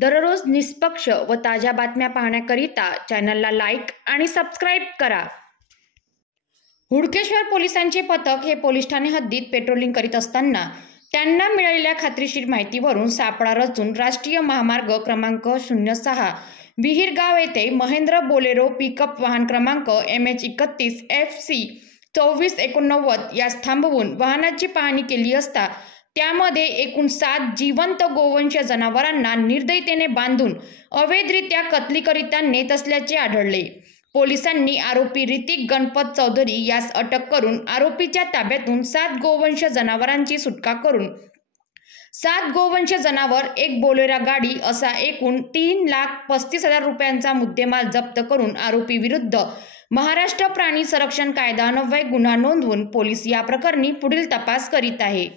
दररोज निष्पक्ष व ताज्या बातम्या पाहण्याकरिता चॅनलला लाईक आणि सबस्क्राईब करा। हुडकेश्वर पोलिसांचे पथक हे पोलीस ठाणे हद्दीत पेट्रोलिंग करीत असताना त्यांना मिळालेल्या खात्रीशीर माहितीवरून सापळा रचून राष्ट्रीय महामार्ग क्रमांक 06 विहीरगाव येथे महेंद्र बोलेरो पिकअप वाहन क्रमांक MH31 FC 2489 यास थांबवून वाहनाची पाहणी केली असता त्यामध्ये एकूण 7 जिवंत गोवंश जनावरांना निर्दयतेने बांधून अवैधरित्या कत्तलीकरिता नेत असल्याचे आढळले। पोलिसांनी आरोपी ऋतिक गणपत चौधरी यास अटक करून आरोपीच्या ताब्यातून 7 गोवंश जनावरांची सुटका करून 7 गोवंश जनावर, एक बोलेरो गाडी असा एकूण 3,35,000 रुपयांचा मुद्देमाल जप्त करून आरोपी विरुद्ध महाराष्ट्र प्राणी संरक्षण कायदा अन्वये गुन्हा नोंदवून पोलीस या प्रकरणी पुढील तपास करीत आहे।